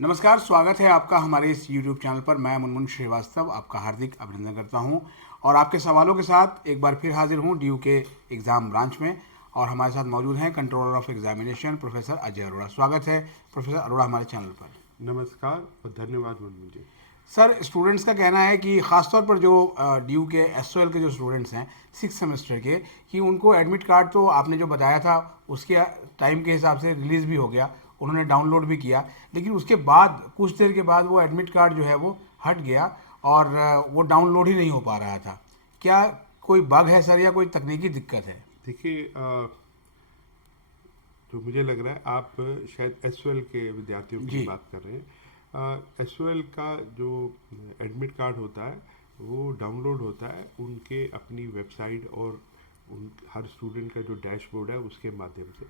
नमस्कार, स्वागत है आपका हमारे इस यूट्यूब चैनल पर। मैं मुनमुन श्रीवास्तव आपका हार्दिक अभिनंदन करता हूं और आपके सवालों के साथ एक बार फिर हाजिर हूं ड्यू के एग्ज़ाम ब्रांच में। और हमारे साथ मौजूद हैं controller of examination professor Ajay Arora. स्वागत है प्रोफेसर अरोड़ा हमारे चैनल पर। नमस्कार और धन्यवाद मुनमुन जी। सर, स्टूडेंट्स का कहना है कि ख़ासतौर पर जो ड्यू के एसओएल के जो स्टूडेंट्स हैं 6 सेमेस्टर के, कि उनको एडमिट कार्ड तो आपने जो बताया था उसके टाइम के हिसाब से रिलीज़ भी हो गया, उन्होंने डाउनलोड भी किया, लेकिन उसके बाद कुछ देर के बाद वो एडमिट कार्ड जो है वो हट गया और वो डाउनलोड ही नहीं हो पा रहा था। क्या कोई बग है सर या कोई तकनीकी दिक्कत है? देखिए, जो मुझे लग रहा है आप शायद एसओएल के विद्यार्थियों की जी। बात कर रहे हैं। एसओएल का जो एडमिट कार्ड होता है वो डाउनलोड होता है उनके अपनी वेबसाइट और उन हर स्टूडेंट का जो डैशबोर्ड है उसके माध्यम से।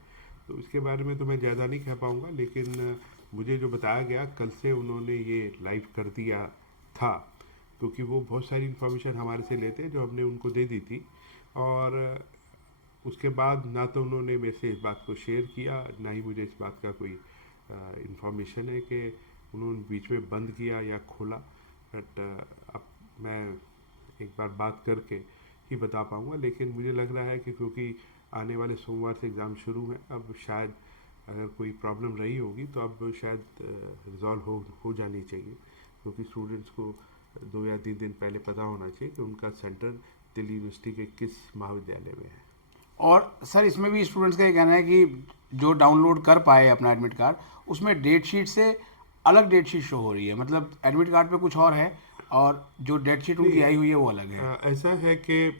तो इसके बारे में तो मैं ज़्यादा नहीं कह पाऊँगा, लेकिन मुझे जो बताया गया कल से उन्होंने ये लाइव कर दिया था, क्योंकि वो बहुत सारी इन्फॉर्मेशन हमारे से लेते हैं जो हमने उनको दे दी थी। और उसके बाद ना तो उन्होंने मेरे से इस बात को शेयर किया, ना ही मुझे इस बात का कोई इन्फॉर्मेशन है कि उन्होंने बीच में बंद किया या खोला। बट अब मैं एक बार बात करके ही बता पाऊँगा, लेकिन मुझे लग रहा है कि क्योंकि आने वाले सोमवार से एग्ज़ाम शुरू हैं, अब शायद अगर कोई प्रॉब्लम रही होगी तो अब शायद रिजॉल्व हो जानी चाहिए, क्योंकि स्टूडेंट्स को 2 या 3 दिन पहले पता होना चाहिए कि उनका सेंटर दिल्ली यूनिवर्सिटी के किस महाविद्यालय में है। और सर, इसमें भी स्टूडेंट्स का ये कहना है कि जो डाउनलोड कर पाए अपना एडमिट कार्ड, उसमें डेट शीट से अलग डेट शीट शो हो रही है। मतलब एडमिट कार्ड पे कुछ और है और जो डेट शीट उनकी नहीं, आई हुई है वो अलग है। ऐसा है कि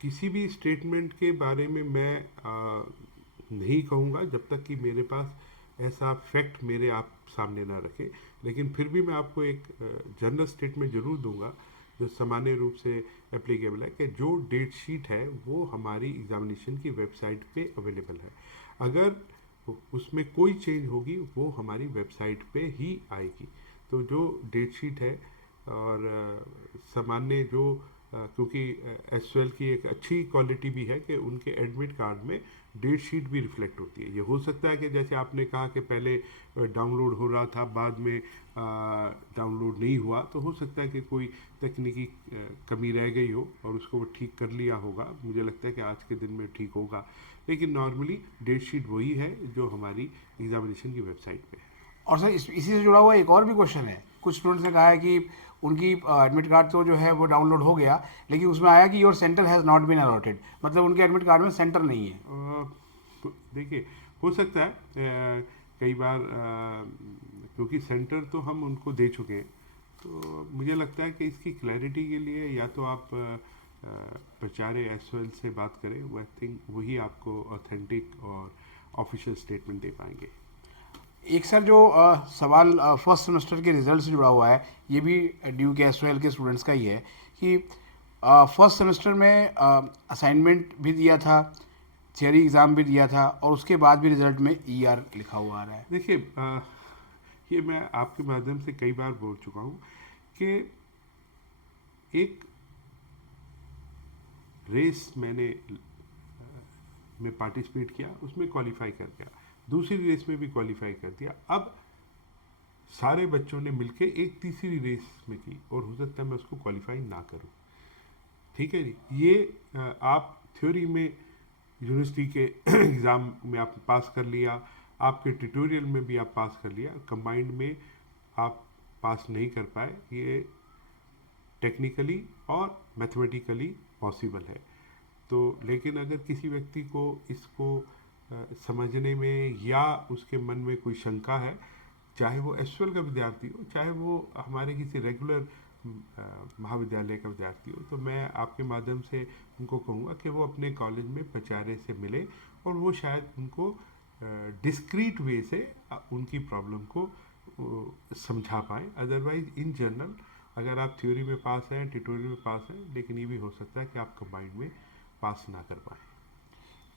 किसी भी स्टेटमेंट के बारे में मैं नहीं कहूँगा जब तक कि मेरे पास ऐसा फैक्ट मेरे आप सामने ना रखे। लेकिन फिर भी मैं आपको एक जनरल स्टेटमेंट जरूर दूंगा जो सामान्य रूप से एप्लीकेबल है, कि जो डेट शीट है वो हमारी एग्जामिनेशन की वेबसाइट पे अवेलेबल है। अगर उसमें कोई चेंज होगी वो हमारी वेबसाइट पे ही आएगी। तो जो डेट शीट है और सामान्य जो क्योंकि एसएल की एक अच्छी क्वालिटी भी है कि उनके एडमिट कार्ड में डेट शीट भी रिफ्लेक्ट होती है। ये हो सकता है कि जैसे आपने कहा कि पहले डाउनलोड हो रहा था, बाद में डाउनलोड नहीं हुआ, तो हो सकता है कि कोई तकनीकी कमी रह गई हो और उसको वो ठीक कर लिया होगा। मुझे लगता है कि आज के दिन में ठीक होगा, लेकिन नॉर्मली डेट शीट वही है जो हमारी एग्जामिनेशन की वेबसाइट पे है। और सर, इसी से जुड़ा हुआ एक और भी क्वेश्चन है। कुछ स्टूडेंट्स ने कहा है कि उनकी एडमिट कार्ड तो जो है वो डाउनलोड हो गया, लेकिन उसमें आया कि your centre has not been allotted. मतलब उनके एडमिट कार्ड में सेंटर नहीं है। देखिए, हो सकता है कई बार क्योंकि सेंटर तो हम उनको दे चुके हैं, तो मुझे लगता है कि इसकी क्लैरिटी के लिए या तो आप प्राचार्य एसओएल से बात करें, वो आई थिंक वही आपको ऑथेंटिक और ऑफिशियल स्टेटमेंट दे पाएंगे। एक सर, जो सवाल फर्स्ट सेमेस्टर के रिजल्ट से जुड़ा हुआ है, ये भी ड्यू के एसओएल के स्टूडेंट्स का ही है कि फर्स्ट सेमेस्टर में असाइनमेंट भी दिया था, थियरी एग्ज़ाम भी दिया था, और उसके बाद भी रिजल्ट में ईआर लिखा हुआ आ रहा है। देखिए, ये मैं आपके माध्यम से कई बार बोल चुका हूँ कि एक रेस में पार्टिसिपेट किया, उसमें क्वालिफाई कर गया, दूसरी रेस में भी क्वालिफाई कर दिया। अब सारे बच्चों ने मिलके एक तीसरी रेस में की और हो सकता है मैं उसको क्वालिफाई ना करूं। ठीक है जी, ये आप थ्योरी में यूनिवर्सिटी के एग्ज़ाम में आप पास कर लिया, आपके ट्यूटोरियल में भी आप पास कर लिया, कंबाइंड में आप पास नहीं कर पाए, ये टेक्निकली और मैथमेटिकली पॉसिबल है। तो लेकिन अगर किसी व्यक्ति को इसको समझने में या उसके मन में कोई शंका है, चाहे वो एसएल का विद्यार्थी हो, चाहे वो हमारे किसी रेगुलर महाविद्यालय का विद्यार्थी हो, तो मैं आपके माध्यम से उनको कहूँगा कि वो अपने कॉलेज में प्राचार्य से मिले और वो शायद उनको डिस्क्रीट वे से उनकी प्रॉब्लम को समझा पाएँ। अदरवाइज इन जनरल अगर आप थ्योरी में पास हैं, ट्यूटोरियल में पास हैं, लेकिन ये भी हो सकता है कि आप कंबाइंड में पास ना कर पाएँ।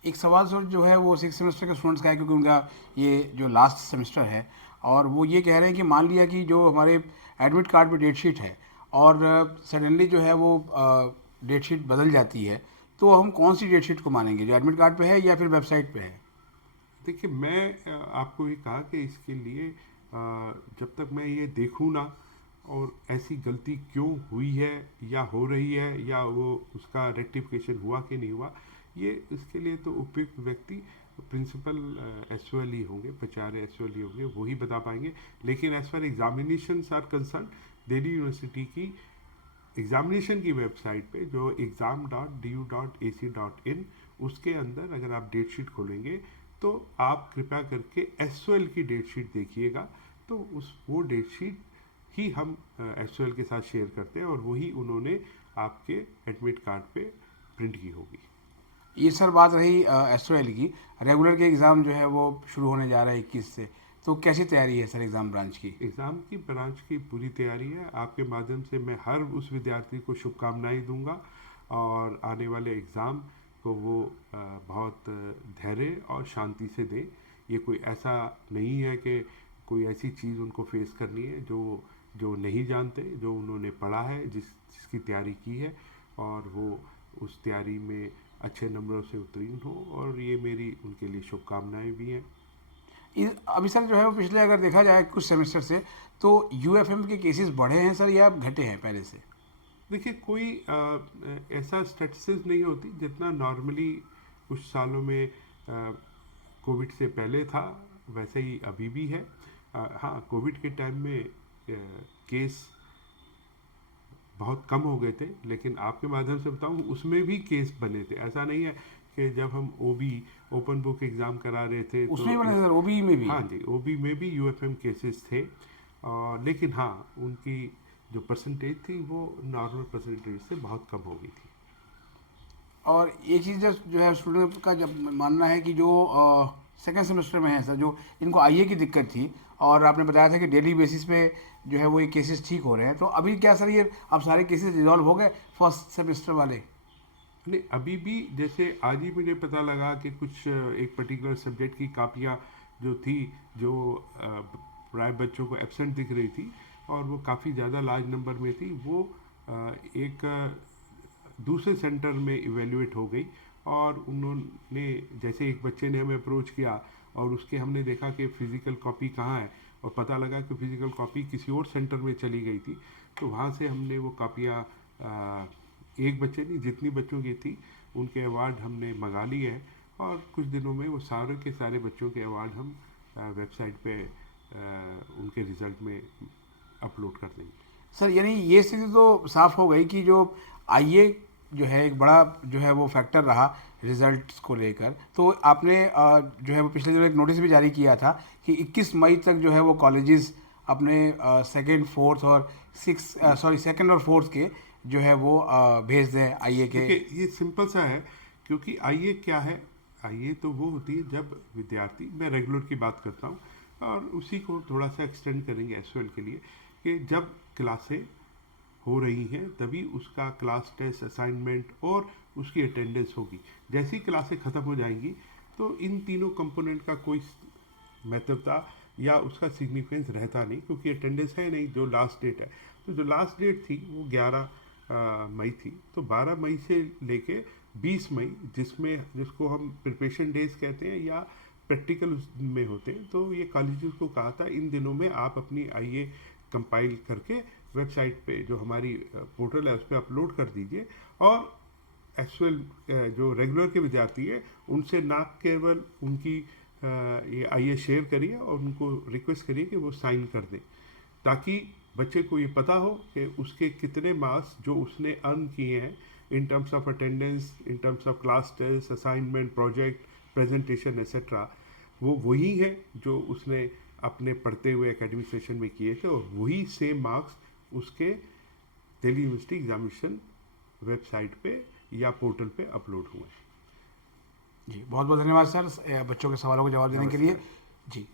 एक सवाल सर जो है वो 6 सेमेस्टर के स्टूडेंट्स का है, क्योंकि उनका ये जो लास्ट सेमेस्टर है, और वो ये कह रहे हैं कि मान लिया कि जो हमारे एडमिट कार्ड पे डेट शीट है और सडनली जो है वो डेट शीट बदल जाती है, तो हम कौन सी डेट शीट को मानेंगे, जो एडमिट कार्ड पे है या फिर वेबसाइट पे है? देखिए मैं आपको ये कहा कि इसके लिए जब तक मैं ये देखूँ ना और ऐसी गलती क्यों हुई है या हो रही है या वो उसका रेक्टिफिकेशन हुआ कि नहीं हुआ, ये इसके लिए तो उपयुक्त व्यक्ति प्रिंसिपल एसओएल ही होंगे, प्राचार्य एसओएल ही होंगे, वही बता पाएंगे। लेकिन as far examinations are concern, Delhi university की एग्जामिनेशन की वेबसाइट पे जो exam.du.ac.in, उसके अंदर अगर आप डेट शीट खोलेंगे तो आप कृपया करके एसओएल की डेट शीट देखिएगा। तो वो डेट शीट ही हम एसओएल के साथ शेयर करते हैं और वही उन्होंने आपके एडमिट कार्ड पे प्रिंट की होगी। ये सर बात रही एसओएल की। रेगुलर के एग्ज़ाम जो है वो शुरू होने जा रहा है 21 से, तो कैसी तैयारी है सर एग्ज़ाम ब्रांच की? एग्ज़ाम की ब्रांच की पूरी तैयारी है। आपके माध्यम से मैं हर उस विद्यार्थी को शुभकामनाएं दूंगा और आने वाले एग्ज़ाम को वो बहुत धैर्य और शांति से दें। ये कोई ऐसा नहीं है कि कोई ऐसी चीज़ उनको फेस करनी है जो नहीं जानते, जो उन्होंने पढ़ा है, जिसकी तैयारी की है, और वो उस तैयारी में अच्छे नंबरों से उत्तीर्ण हो, और ये मेरी उनके लिए शुभकामनाएं भी हैं। अभी सर जो है वो पिछले अगर देखा जाए कुछ सेमेस्टर से, तो यूएफएम के केसेस बढ़े हैं सर या घटे हैं पहले से? देखिए कोई ऐसा स्टैटिस्टिक्स नहीं होती जितना नॉर्मली कुछ सालों में कोविड से पहले था वैसे ही अभी भी है। हाँ, कोविड के टाइम में केस बहुत कम हो गए थे, लेकिन आपके माध्यम से बताऊं उसमें भी केस बने थे। ऐसा नहीं है कि जब हम ओबी ओपन बुक एग्ज़ाम करा रहे थे तो उसमें भी बने सर, ओबी में भी? हाँ जी, ओबी में भी यूएफएम केसेस थे। लेकिन हाँ, उनकी जो परसेंटेज थी वो नॉर्मल परसेंटेज से बहुत कम हो गई थी। और ये चीज़ जो है स्टूडेंट का जब मानना है कि जो सेकेंड सेमेस्टर में है सर, जो इनको आईए की दिक्कत थी, और आपने बताया था कि डेली बेसिस पे जो है वो ये केसेस ठीक हो रहे हैं, तो अभी क्या सर ये अब सारे केसेस रिजॉल्व हो गए फर्स्ट सेमेस्टर वाले? नहीं, अभी भी जैसे आज ही मुझे पता लगा कि कुछ एक पर्टिकुलर सब्जेक्ट की कापियाँ जो थी, जो प्राय बच्चों को एब्सेंट दिख रही थी और वो काफ़ी ज़्यादा लार्ज नंबर में थी, वो एक दूसरे सेंटर में इवेल्युएट हो गई। और उन्होंने, जैसे एक बच्चे ने हमें अप्रोच किया और उसके हमने देखा कि फ़िज़िकल कॉपी कहाँ है, और पता लगा कि फ़िज़िकल कॉपी किसी और सेंटर में चली गई थी। तो वहाँ से हमने वो कापियाँ, एक बच्चे नहीं, जितनी बच्चों की थी उनके अवार्ड हमने मंगा लिए हैं, और कुछ दिनों में वो सारे के सारे बच्चों के अवार्ड हम वेबसाइट पे उनके रिज़ल्ट में अपलोड कर देंगे। सर यानी ये स्थिति तो साफ हो गई कि जो आईए जो है एक बड़ा जो है वो फैक्टर रहा रिजल्ट्स को लेकर। तो आपने जो है वो पिछले दिनों एक नोटिस भी जारी किया था कि 21 मई तक जो है वो कॉलेजेस अपने सेकंड फोर्थ और सेकंड और फोर्थ के जो है वो भेज दें आईए के। देखिए ये सिंपल सा है, क्योंकि आईए क्या है, आईए तो वो होती है जब विद्यार्थी, मैं रेगुलर की बात करता हूँ और उसी को थोड़ा सा एक्सटेंड करेंगे एसओएल के लिए, कि जब क्लासें हो रही हैं तभी उसका क्लास टेस्ट, असाइनमेंट और उसकी अटेंडेंस होगी। जैसे ही क्लासें ख़त्म हो जाएंगी तो इन तीनों कंपोनेंट का कोई महत्वता या उसका सिग्निफिकेंस रहता नहीं, क्योंकि अटेंडेंस है नहीं, जो लास्ट डेट है। तो जो लास्ट डेट थी वो 11 मई थी। तो 12 मई से लेके 20 मई, जिसको हम प्रिपरेशन डेज कहते हैं या प्रैक्टिकल में होते हैं, तो ये कॉलेजेस को कहा था इन दिनों में आप अपनी आईए कंपाइल करके वेबसाइट पे, जो हमारी पोर्टल है, उस पर अपलोड कर दीजिए। और एसओएल जो रेगुलर के विद्यार्थी हैं उनसे ना केवल उनकी ये आईए शेयर करिए और उनको रिक्वेस्ट करिए कि वो साइन कर दें, ताकि बच्चे को ये पता हो कि उसके कितने मार्क्स जो उसने अर्न किए हैं in terms of attendance, in terms of class test, assignment, project, presentation etcetera, वो वही है जो उसने अपने पढ़ते हुए एकेडमिक सेशन में किए थे, और वही सेम मार्क्स उसके दिल्ली यूनिवर्सिटी एग्जामिनेशन वेबसाइट पे या पोर्टल पे अपलोड हुए हैं। जी बहुत बहुत धन्यवाद सर बच्चों के सवालों का जवाब देने के लिए। जी।